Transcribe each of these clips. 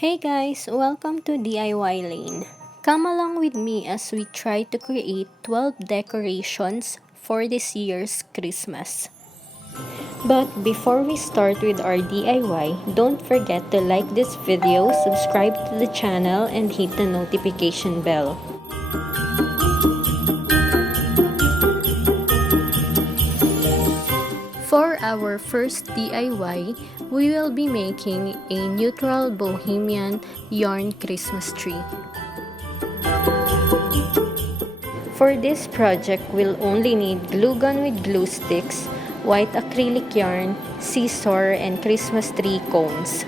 Hey guys, welcome to DIY Lane. Come along with me as we try to create 12 decorations for this year's Christmas. But before we start with our DIY, don't forget to like this video, subscribe to the channel, and hit the notification bell. For our first DIY, we will be making a neutral bohemian yarn Christmas tree. For this project, we'll only need glue gun with glue sticks, white acrylic yarn, scissor, and Christmas tree cones.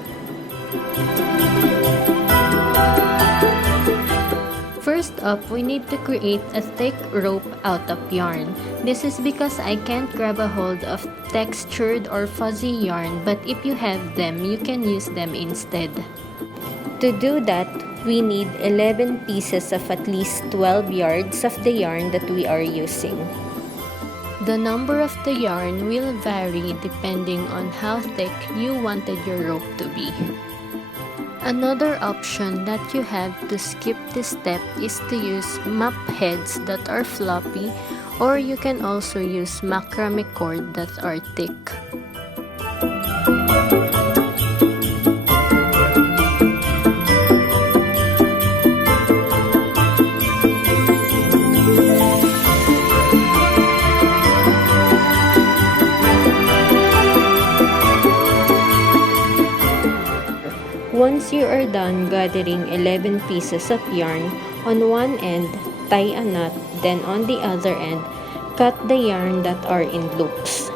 First up, we need to create a thick rope out of yarn. This is because I can't grab a hold of textured or fuzzy yarn, but if you have them, you can use them instead. To do that, we need 11 pieces of at least 12 yards of the yarn that we are using. The number of the yarn will vary depending on how thick you wanted your rope to be. Another option that you have to skip this step is to use mop heads that are floppy, or you can also use macrame cord that are thick. Once you are done gathering 11 pieces of yarn, on one end, tie a knot, then on the other end, cut the yarn that are in loops.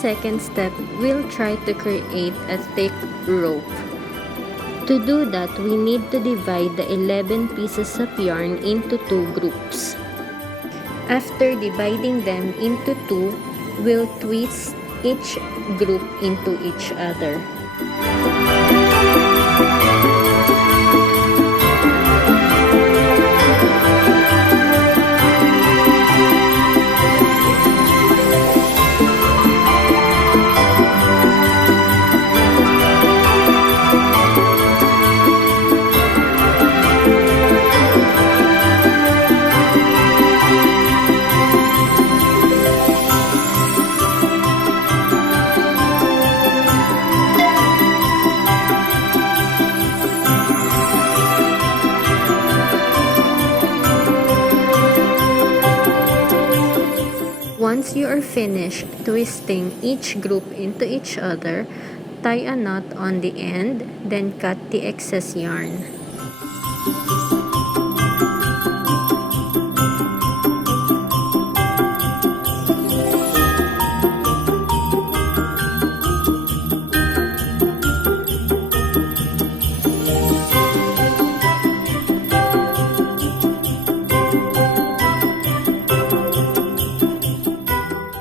Second step, we'll try to create a thick rope. To do that, we need to divide the 11 pieces of yarn into two groups. After dividing them into two, we'll twist each group into each other. Once you are finished twisting each group into each other, tie a knot on the end, then cut the excess yarn.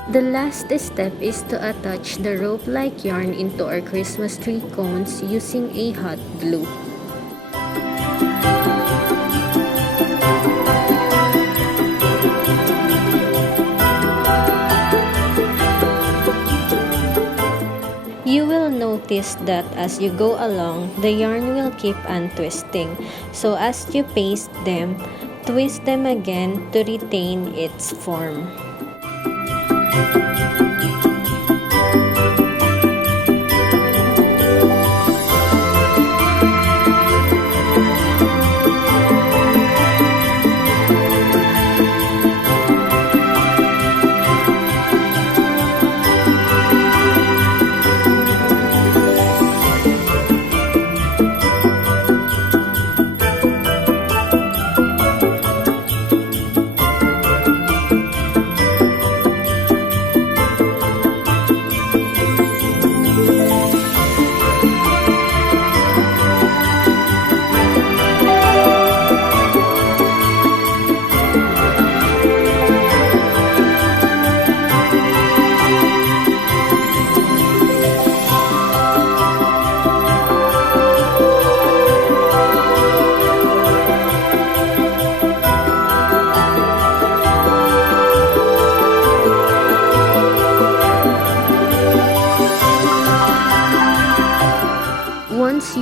The last step is to attach the rope-like yarn into our Christmas tree cones using a hot glue. You will notice that as you go along, the yarn will keep untwisting. So as you paste them, twist them again to retain its form.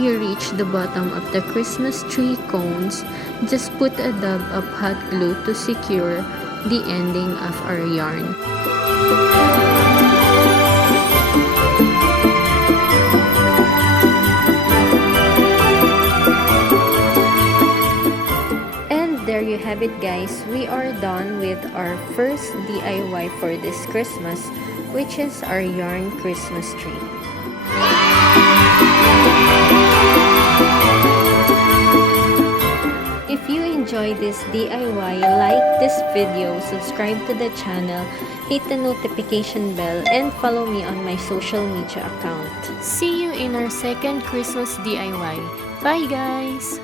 you reach the bottom of the Christmas tree cones, just put a dab of hot glue to secure the ending of our yarn. And there you have it, guys. We are done with our first DIY for this Christmas, which is our yarn Christmas tree. If you enjoyed this DIY, like this video, subscribe to the channel, hit the notification bell, and follow me on my social media account. See you in our second Christmas DIY. Bye, guys!